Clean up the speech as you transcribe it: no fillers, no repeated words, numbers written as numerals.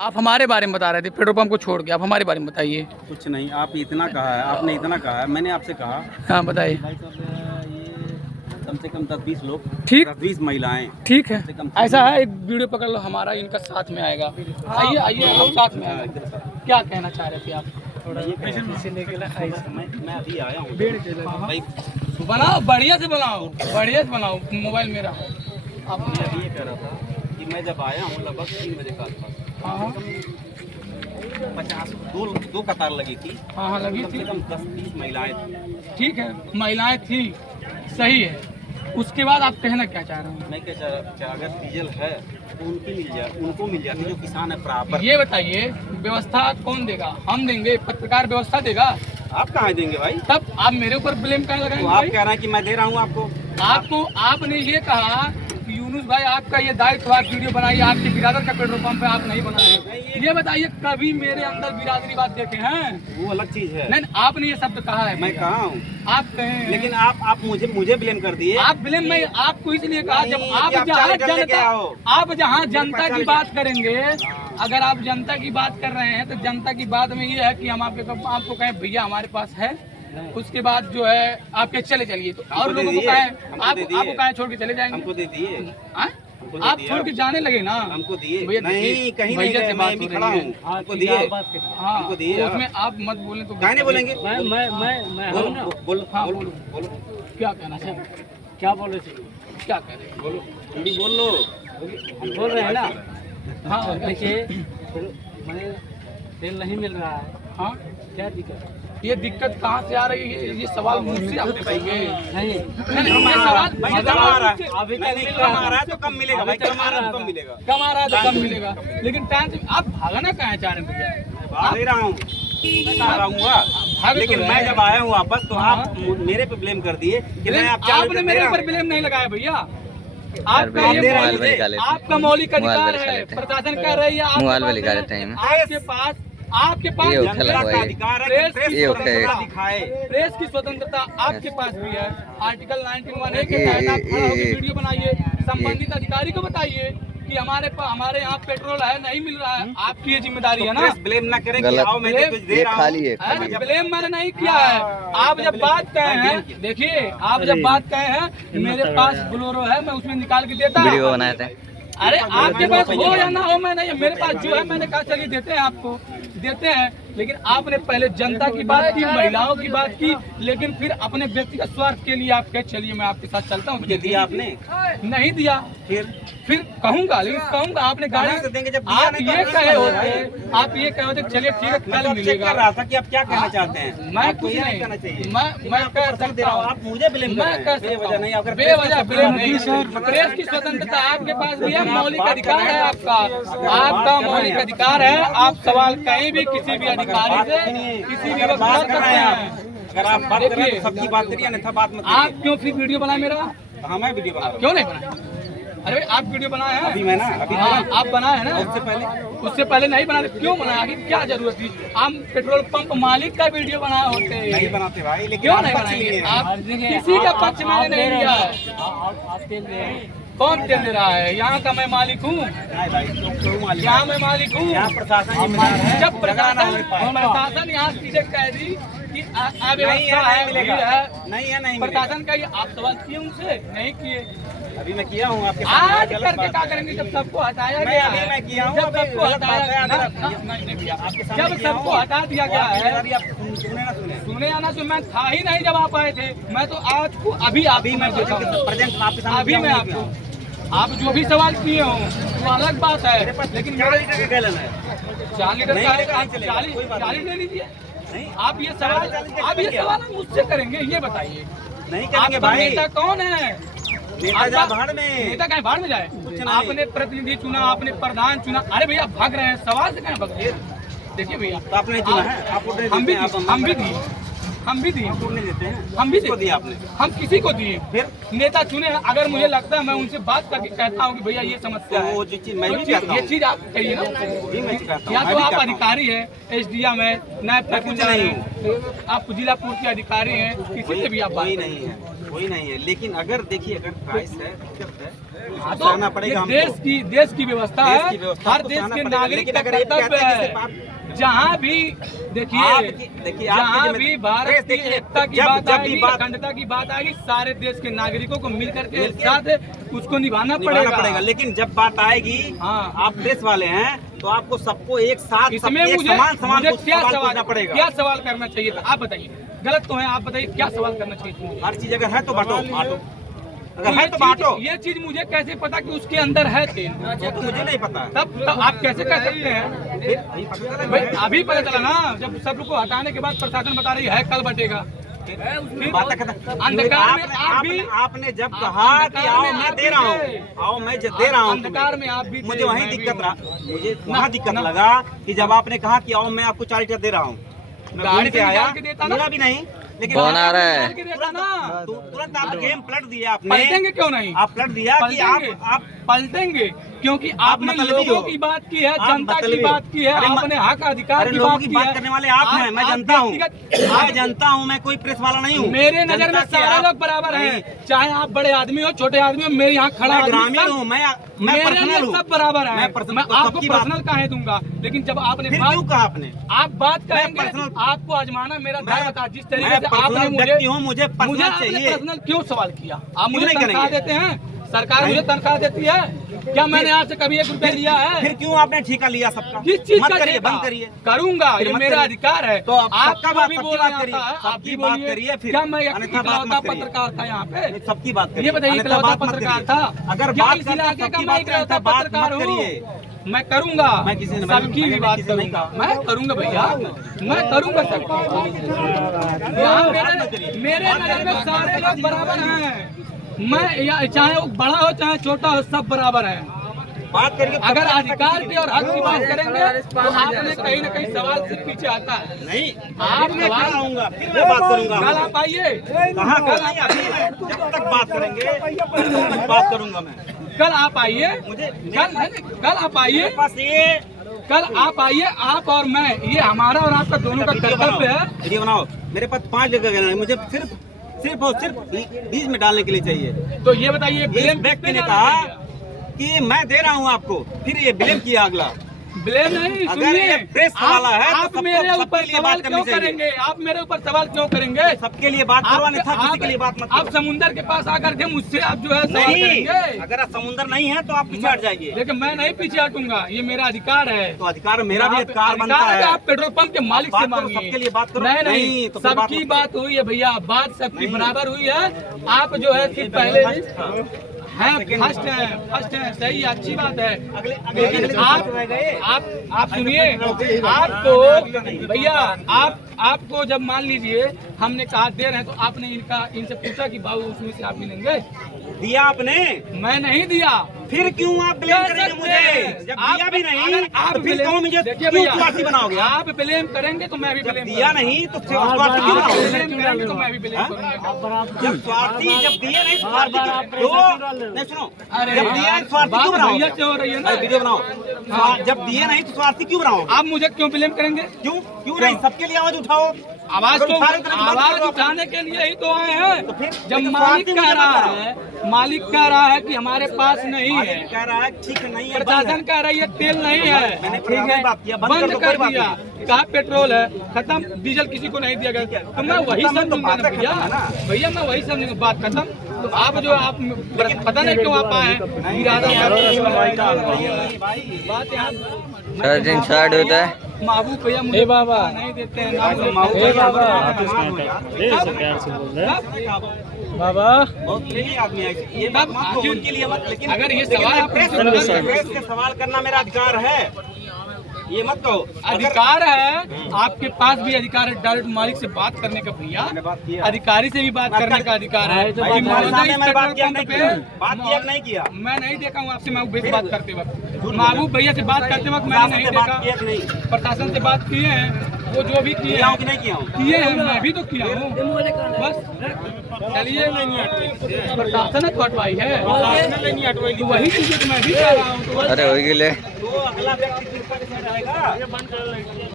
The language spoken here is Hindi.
आप हमारे बारे में बता रहे थे, पेट्रोल पंप को छोड़ के आप हमारे बारे में बताइए। कुछ नहीं, आप इतना कहा है, आपने इतना कहा है, मैंने आपसे कहा हाँ बताइए। भाई साहब ये कम से कम 10-20 लोग, ठीक 10-20 महिलाएं, ठीक है, कम से कम ऐसा है एक वीडियो पकड़ लो हमारा, इनका साथ में आएगा। आइए आइए आप साथ में आएगा। क्या कहना चाह रहे थे आप? मैं अभी आया हूँ भाई, बनाओ बढ़िया से बनाओ, बढ़िया से बनाओ, मोबाइल मेरा है। आप मैं अभी ये कह रहा था कि मैं जब आया हूँ लगभग 3 बजे के आसपास, हाँ 50 दो कतार लगी थी, हाँ लगी कम से थी। कम 10-20 महिलाएं थी। ठीक है, महिलाएं थी, सही है। उसके बाद आप कहना क्या चाह रहे हैं? मैं क्या चाह, अगर डीजल है तो उनको मिल जाती, जो किसान है बराबर। ये बताइए व्यवस्था कौन देगा? हम देंगे? पत्रकार व्यवस्था देगा? आप कहाँ देंगे भाई? तब आप मेरे ऊपर ब्लेम कहाँ तो लगाएंगे? आप भाई कह रहे हैं कि मैं दे रहा हूँ आपको आपने ये कहा कि यूनुस भाई आपका ये दायित्व, आप वीडियो बनाइए, आपके बिरादर का पेट्रोल पंप है, आप नहीं बनाए। ये बताइए कभी मेरे अंदर बिरादरी बात देखे हैं? वो अलग चीज है। नहीं आपने ये शब्द कहा है। मैं कहा हूँ, आप कहें, लेकिन आप मुझे ब्लेम कर दिए। आप ब्लेम, मैं आपको इसलिए कहा जब नहीं, आप कि आप जहाँ जनता की बात करेंगे, अगर आप जनता की बात कर रहे हैं तो जनता की बात में ये है कि हम आपको कहें भैया हमारे पास है, उसके बाद जो है आपके चले चलिए, तो और लोगों को कहें आपको कहें छोड़ के चले जाएंगे। हमको दे दिए, आप छोड़ के जाने लगे ना, हमको दिए। भैया नहीं कहीं नहीं गए, मैं भी खड़ा हूँ, हमको दिए। हाँ हमको दिए। तो उसमें आप मत बोले तो कहने बोलेंगे। बोलो क्या कहना चाहिए? क्या बोले थे? क्या कह रहे हैं? बोलो, हिंदी बोल लो। बोल रहे हैं ना। हाँ देखिए मैंने तेल नहीं मिल रहा है, हाँ क्या दिक्कत? ये दिक्कत कहाँ से आ रही है? ये सवाल मुझसे आप पूछेंगे? नहीं ये सवाल भाई कम आ रहा है, अभी नहीं नहीं, कम आ रहा है तो कम मिलेगा भाई, कम आ रहा है तो कम मिलेगा। कम आ रहा है तो कम मिलेगा, लेकिन टाइम से आप भागना कहाँ चाह रहे हैं भैया? भाग ही रहा हूँ, मैं कहाँ रहूँगा, लेकिन मैं जब आया हूँ वापस तो आप मेरे पे ब्लेम कर दिए कि मैं आपने मेरे ऊपर ब्लेम नहीं लगाया भैया। आपका मौलिक अधिकार है, प्रशासन कह रही है आपके पास जनता का अधिकार है कि प्रेस स्वतंत्रता दिखाए। प्रेस की स्वतंत्रता आपके पास भी है। आर्टिकल 19(1) के तहत आप खड़ा होकर वीडियो बनाइए, संबंधित अधिकारी को बताइए कि हमारे यहाँ पेट्रोल है, नहीं मिल रहा है, आपकी ये जिम्मेदारी है ना। ब्लेम ना करें कि आओ मैं कुछ दे रहा हूँ। ब्लेम मैंने नहीं किया है। आप जब बात कहे हैं, देखिए आप जब बात कहे हैं मेरे पास बोलेरो है, मैं उसमें निकाल के देता हूँ। अरे आपके पास हो या ना हो, मैं नहीं, मेरे पास जो है मैंने कहा चलिए देते हैं, आपको देते हैं। लेकिन आपने पहले जनता की बात की, महिलाओं की बात की, लेकिन फिर अपने व्यक्तिगत स्वार्थ के लिए आप कहे चलिए मैं आपके साथ चलता हूँ। मुझे दिया आपने? नहीं दिया। फिर कहूँगा, लेकिन कहूँगा आपने गाड़ी से देंगे। जब आप ये कहे होते चलिए ठीक है कल मिलेगा। कर रहा था कि आप क्या कहना चाहते हैं? मैं कुछ नहीं कहना चाहिए, मैं कह सकता हूँ, आप मुझे ब्लेम कर रहे हैं। बेवजह नहीं, अगर बेवजह ब्लेम नहीं। प्रेस की स्वतंत्रता आपके पास भी है, मौलिक अधिकार है आपका मौलिक अधिकार है। आप सवाल कहीं भी किसी भी अधिकारी से किसी भी वक्त कर सकते हैं। अगर आप बात कर रहे हैं तो सबकी बात करिए, अन्यथा बात मत करिए। आप क्यों फिर वीडियो बनाए मेरा? हाँ मैं वीडियो बना रहा हूँ। क्यों नहीं बनाए? अरे भाई आप वीडियो बनाए हैं अभी मैं ना, अभी आप बनाए हैं ना। उससे पहले नहीं बनाए, क्यों बनाए? आगे क्या जरूरत थी? हम पेट्रोल पंप मालिक का वीडियो बनाए होते। नहीं बनाते भाई, लेकिन क्यों नहीं बनाएंगे? आप किसी का पक्ष मैंने नहीं लिया है। कौन तेल दे रहा है? यहाँ का मैं मालिक हूँ, यहाँ मैं मालिक हूँ। प्रशासन जब प्रशासन यहाँ चीजें कह दी कि अव्यवस्था है, नहीं प्रशासन का, ये आप सवाल किए उनसे? नहीं किए। अभी मैं किया हूँ आपके आज करके क्या करेंगे जब सबको हटाया गया है? मैं किया हूँ, जब सबको हटाया, जब सबको हटा दिया गया है, सुने या ना सुने, मैं था ही नहीं जब आप आए थे। मैं तो आज को अभी मैं देखा हूँ, अभी मैं आपको, आप जो भी सवाल किए हो वो अलग बात है, लेकिन 4 लीटर का गैलन है, 4 लीटर का 40 ले लीजिए। आप ये सवाल मुझसे करेंगे, ये बताइए नहीं करेंगे भाई। नेता कौन है? नेता जा भाड़ में, नेता कहीं भाड़ में जाए? आपने प्रतिनिधि चुना, आपने प्रधान चुना, अरे भैया भाग रहे हैं, सवाल से कहीं भाग रहे हैं? देखिए भैया तो आपने चुना है, आप हम भी दिए, उड़ने देते हैं, हम भी दिया आपने, हम किसी को दिए। फिर नेता चुने, अगर मुझे लगता है मैं उनसे बात करके कहता हूँ कि भैया ये समस्या है, वो जो चीज मैं भी कहता हूँ, ये चीज आप कहिए ना। या मैं तो भी आप कहता हूँ। अधिकारी है, SDM है, नायब तहसीलदार है, आप जिला पूर्व के अधिकारी हैं, किसी से भी आप बात कोई नहीं है, कोई नहीं है। लेकिन अगर देखिए, अगर प्राइस है, दिक्कत है, हाँ, सहना तो पड़ेगा ये हमको। देश की व्यवस्था देश है, की व्यवस्था हर तो देश सहना के पड़ेगा। नागरिक लेकिन का अगर ये कर्तव्य कहते हैं है। कि सिर्फ जहाँ भी देखिए, देखिए जहाँ भी भारत की एकता की बात जब आएगी, भी बात अखंडता की बात आएगी, सारे देश के नागरिकों को मिल करके एक साथ उसको निभाना पड़ेगा। लेकिन जब बात आएगी, हाँ। आप प्रेस वाले हैं तो आपको सबको एक साथ इसमें एक मुझे समान मुझे कुछ क्या सवाल पूछना सवाल पड़ेगा। क्या सवाल करना चाहिए था, आप बताइए। गलत तो है, आप बताइए क्या सवाल करना चाहिए मुझे? हर चीज अगर है तो बांटो, अगर तो है तो बांटो। ये चीज मुझे कैसे पता कि उसके अंदर है तेल? ये तो मुझे नहीं पता। तब आप कैसे कह सकते हैं? फिर अभी पता चला भाई अभी पता चला ना, जब सब को हटाने के बाद प्रशासन बता रही है कल बटेगा। बात खत्म। अंधकार में आप भी, आपने जब कहा कि आओ मैं दे रहा हूँ, आओ मैं दे रहा हूँ, अंधकार में आप भी, मुझे वहीं दिक्कत रहा, मुझे वहाँ दिक्कत ना। लगा कि जब आपने कहा कि आओ मैं आपको 4 लीटर दे रहा हूँ, मैं गाड़ी घूम के से आया, निकाल के देता ना। मिला भी नहीं। लेकिन कौन आ रहा है? तुरंत आप गेम पलट दिया आपने। पलटेंगे क्यों नहीं? आप पलट दिया कि आप पलटेंगे क्योंकि आपने मतलबी लोगों हो। की बात की है, आप जनता की मतलबी हो। बात की है, अरे आपने हक अधिकार अरे की लोगों बात की की बात है। करने वाले आप हैं, मैं जनता हूँ, मैं जनता हूँ, मैं कोई प्रेस वाला नहीं हूँ। मेरे नजर में जनता के सारे आप- लोग बराबर हैं, चाहे आप बड़े आदमी हो, छोटे आदमी हो, मेरे यहाँ खड़ा मैं आदमी ग्रामीण सब- हूँ, मैं मेरे पर्सनल लिए हूँ, सब बराबर है। मैं पर्सनल- मैं तो आपको सबकी बात- पर्सनल काहे दूंगा, लेकिन जब आपने फिर क्यों कहा आपने? आप बात कहेंगे, पर्सनल- आपको आजमाना मेरा मैं- धर्म था। जिस मैं तरीके से आपने पर्सनल व्यक्ति हूँ, मुझे पर्सनल आपने चाहिए। पर्सनल क्यों सवाल किया? आप मुझे नहीं तनख्वाह करेंगे? देते हैं, सरकार मुझे तनख्वाह देती है क्या? मैंने आपसे कभी 1 रुपया लिया है? फिर क्यों आपने ठेका लिया सबका? किस चीज मत का करिए, ठेका? बंद करिए। करूंगा, फिर ये मत मेरा करिए। अधिकार है। तो आप सबका आपको बात- भी सबकी बोलना बात करिए, आता है, आप सबकी भी बात बोलिए। करिए फिर। क्या मैं अन्यथा बात इकलौता मत करिए। पत्रकार था यहाँ पे? सबकी बात करिए। ये बताइए, अन्यथा इकलौता बात मत पत्रकार करिए। था? अगर क्या बात इस करते इलाके का सबकी मैं बात इकलौता करते बात पत्रकार मत हूँ? करिए। मैं करूंगा, मैं किसी ने- सबकी भी मैंने बात किसी ने नहीं करूंगा, कहा। मैं करूंगा भैया, मैं करूंगा सबकी। यहाँ मेरे नजर में सारे लोग बराबर हैं। मैं चाहे वो बड़ा हो चाहे छोटा हो, सब बराबर है। बात करिए। अगर अधिकार की और हक की बात करेंगे तो आपने कहीं न कहीं सवाल से पीछे आता है। नहीं, आप मैं सवाल- कल आऊंगा, फिर मैं बात करूंगा। कल आप आइए, कहाँ कल नहीं, अभी मैं जब तक बात करेंगे तब तक बात करूंगा मैं। कल आप आइए, मुझे कल आप आइए, बस ये कल आप आइए, आप और मैं, ये हमारा और आपका दोनों का कर्तव्य है। वीडियो बनाओ। मेरे पास 5 जगह गए, मुझे सिर्फ और सिर्फ बीच में डालने के लिए चाहिए। तो ये बताइए, इस ब्लेम व्यक्ति ने कहा कि मैं दे रहा हूँ आपको, फिर ये ब्लेम किया अगला। ब्लेम नहीं, अगर ये सुनिए, प्रेस वाला है तो आप सबको- मेरे सबके ऊपर लिए सवाल बात करनी क्यों चाहिए। करेंगे? आप मेरे ऊपर सवाल क्यों करेंगे? सबके लिए बात करो, अन्यथा किसी के लिए बात मत आप करो। समुंदर के पास आकर के मुझसे आप जो है सवाल नहीं, करेंगे, अगर समुंदर नहीं है तो आप पीछे हट जाइए। लेकिन मैं नहीं पीछे हटूंगा, ये मेरा अधिकार है। तो अधिकार मेरा भी अधिकार बनता अधिकार है। आप पेट्रोल पंप के मालिक बात से करो, मांगिए। सबके लिए बात करो। नहीं नहीं, तो फिर बात सबकी मत बात हुई है भैया, बात सबकी बराबर हुई है। आप जो है सिर्फ पहले हैं, फर्स्ट है, सही, अच्छी बात है। लेकिन आप सुनिए, आपको भैया, आपको जब मान लीजिए हमने कहा दे रहे हैं, तो आपने इनसे पूछा कि बाबू उसमें से आप मिलेंगे? दिया आपने, मैं नहीं दिया। फिर क्यों आप ब्लेम करेंगे मुझे? जब दिया भी नहीं तो फिर क्यों मुझे क्यों स्वार्थी बनाओगे? आप ब्लेम करेंगे तो मैं भी जब ब्लेम दिया नहीं तो स्वार्थी क्यों आप बनाओगे? ब्लेम करेंगे तो मैं भी ब्लेम करूंगा। जब दिए नहीं तो स्वार्थी क्यों? नहीं सुनो, अरे जब दिया है तो स्वार्थी क्यों बनाओगे? भैया से हो रही है ना। अरे वीडियो बनाओ। जब दिए नहीं तो स्वार्थी क्यों बनाओगे? आप मुझे क्यों ब्लेम करेंगे? क्यों नहीं? सबके लिए आवाज उठाओ। आवाज अगर उठा रहे हो तो बंद आवाज करो। उठाने के लिए ही तो आए हैं। तो फिर जब लेकिन मालिक स्वार्थी कह मुझे रहा मत करो। है, मालिक कह रहा है कि हमारे पास नहीं है, मालिक कह रहा है ठीक नहीं है, बंद प्रशासन है। कह रही है तेल नहीं है, मैंने ठीक है, बात किया, बंद कर बंद दो, कर कोई बात दिया, कहा पेट्रोल है खत्म, डीजल किसी को नहीं दिया गया। तो मैं वही खत्म है तो समझूंगा ना बातें भैया, खत्म है ना। भैया मैं वही समझूंगा, बात खत्म। तो आप जो आप पता नहीं क्यों आप आए हैं, इरादा बात यहाँ सर दिन साइड होता है। महबूब भैया मुझे बाबा नहीं देते हैं ना मुझे महबूब हे भैया, बाबा बहुत यही आदमी है। ये तब बात मत कहो उनके लिए मत, लेकिन अगर ये लेकिन सवाल आप प्रेस सुन- प्रेस के सवाल करना मेरा अधिकार है, ये मत कहो। अधिकार है, आपके पास भी अधिकार है डायरेक्ट मालिक से बात करने का भैया, मैंने बात किया। अधिकारी से भी बात करने का अधिकार है। भाई, कि तुम्हारे महोदय सामने इस मैंने बात पेट्रोल किया पंप नहीं पे- किया? बात किया कि नहीं किया? मैं नहीं देखा हूँ आपसे, महबूब बात करते वक्त, महबूब भैया से बात करते वक्त मैंने नहीं बात देखा। किया कि नहीं? प्रशासन से बात किए हैं, वो जो भी किए किया हूँ हैं कि नहीं किया हूँ? किए हैं, मैं भी तो किया हूँ। बस चलिए, प्रशासन ने तो हटवाई है, तो वही चीजें तो मैं भी कह रहा हूँ। तो बस अरे हो गए। तो अगला व्यक्ति किसका डिसाइड आएगा?